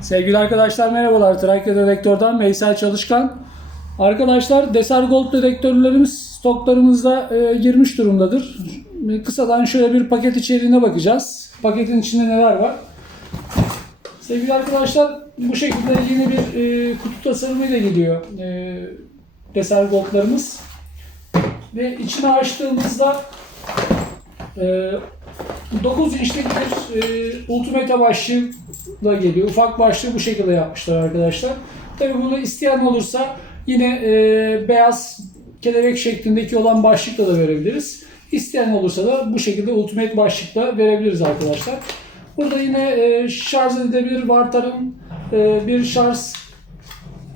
Sevgili arkadaşlar merhabalar. Trakya Dedektör'den Veysel Çalışkan. Arkadaşlar Desar Gold dedektörlerimiz stoklarımızda e, girmiş durumdadır. E, Kısadan şöyle bir paket içeriğine bakacağız. Paketin içinde neler var? Sevgili arkadaşlar bu şekilde yeni bir e, kutu tasarımıyla geliyor e, Desar Gold'larımız. Ve içini açtığımızda e, 9 inçlik bir e, ultimate başlığıyla geliyor. Ufak başlığı bu şekilde yapmışlar arkadaşlar. Tabi bunu isteyen olursa yine e, beyaz kelebek şeklindeki olan başlıkla da verebiliriz. İsteyen olursa da bu şekilde ultimate başlıkla verebiliriz arkadaşlar. Burada yine e, şarj edilebilir Vartar'ın e, bir şarj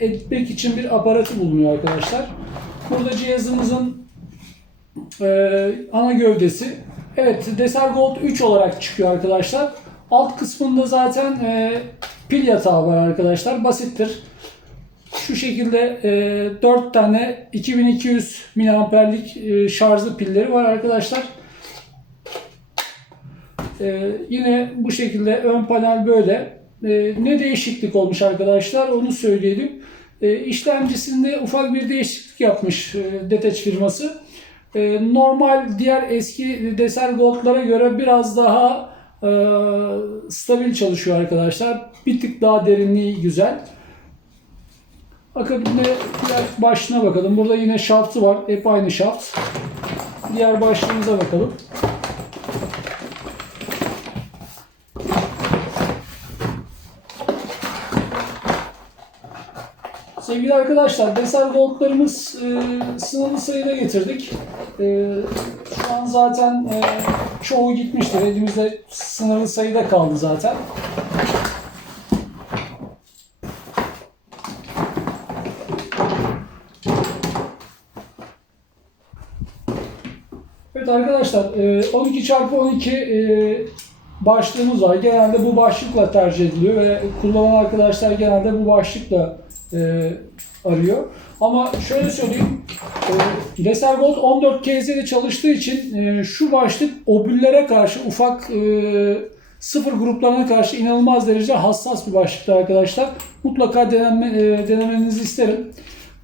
etmek için bir aparatı bulunuyor arkadaşlar. Burada cihazımızın ee, ana gövdesi. Evet, Deser Gold 3 olarak çıkıyor arkadaşlar. Alt kısmında zaten e, pil yatağı var arkadaşlar. Basittir. Şu şekilde e, 4 tane 2200 miliamperlik e, şarjlı pilleri var arkadaşlar. E, yine bu şekilde ön panel böyle. E, ne değişiklik olmuş arkadaşlar onu söyleyelim. E, işlemcisinde ufak bir değişiklik yapmış e, Deteç firması. E, normal diğer eski Deser Gold'lara göre biraz daha e, stabil çalışıyor arkadaşlar. Bir tık daha derinliği güzel. Akabinde diğer başlığına bakalım. Burada yine şaftı var. Hep aynı şaft. Diğer başlığımıza bakalım. Sevgili arkadaşlar, Deser Gold'larımız e, sınırlı sayıda getirdik. E, şu an zaten e, çoğu gitmiştir. Elimizde sınırlı sayıda kaldı zaten. Evet arkadaşlar, e, 12 çarpı 12 e, başlığımız var. Genelde bu başlıkla tercih ediliyor ve kullanan arkadaşlar genelde bu başlıkla e, arıyor. Ama şöyle söyleyeyim, e, Deser Gold 14 KZ ile çalıştığı için e, şu başlık obüllere karşı ufak e, sıfır gruplarına karşı inanılmaz derece hassas bir başlıktır arkadaşlar. Mutlaka denenme, e, denemenizi isterim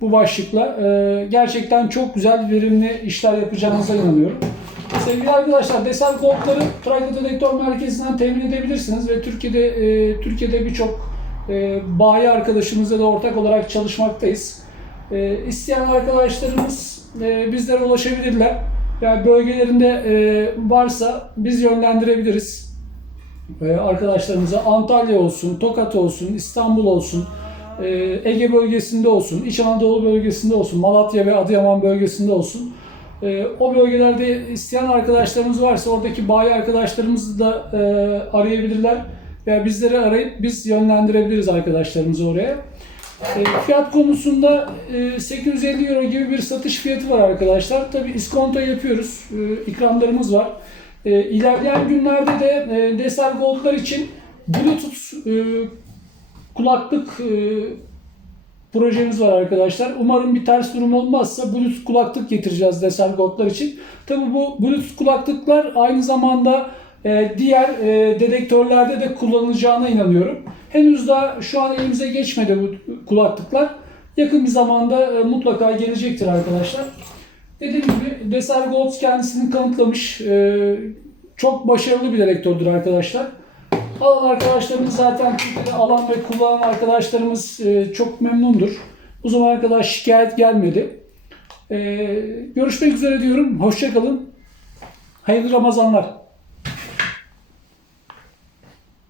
bu başlıkla. E, gerçekten çok güzel, verimli işler yapacağınıza inanıyorum. Sevgili arkadaşlar, Deser Gold'ları Trakya Dedektör Merkezi'nden temin edebilirsiniz ve Türkiye'de e, Türkiye'de birçok e, arkadaşımızla da ortak olarak çalışmaktayız. E, isteyen arkadaşlarımız e, bizlere ulaşabilirler. Yani bölgelerinde e, varsa biz yönlendirebiliriz. E, arkadaşlarımıza Antalya olsun, Tokat olsun, İstanbul olsun, e, Ege bölgesinde olsun, İç Anadolu bölgesinde olsun, Malatya ve Adıyaman bölgesinde olsun. O bölgelerde isteyen arkadaşlarımız varsa oradaki bayi arkadaşlarımızı da e, arayabilirler veya bizleri arayıp biz yönlendirebiliriz arkadaşlarımızı oraya. E, fiyat konusunda e, 850 euro gibi bir satış fiyatı var arkadaşlar. Tabi iskonto yapıyoruz. E, ikramlarımız var. E, ilerleyen günlerde de e, Desar Gold'lar için Bluetooth e, kulaklık e, projemiz var arkadaşlar. Umarım bir ters durum olmazsa Bluetooth kulaklık getireceğiz Desar Gold'lar için. Tabi bu Bluetooth kulaklıklar aynı zamanda e, diğer e, dedektörlerde de kullanılacağına inanıyorum. Henüz daha şu an elimize geçmedi bu kulaklıklar. Yakın bir zamanda e, mutlaka gelecektir arkadaşlar. Dediğim gibi Desar Gold kendisini kanıtlamış. E, çok başarılı bir dedektördür arkadaşlar. Alan arkadaşlarımız zaten Türkiye'de alan ve kullanan arkadaşlarımız e, çok memnundur. Bu zamana kadar şikayet gelmedi. E, görüşmek üzere diyorum. Hoşçakalın. Hayırlı Ramazanlar.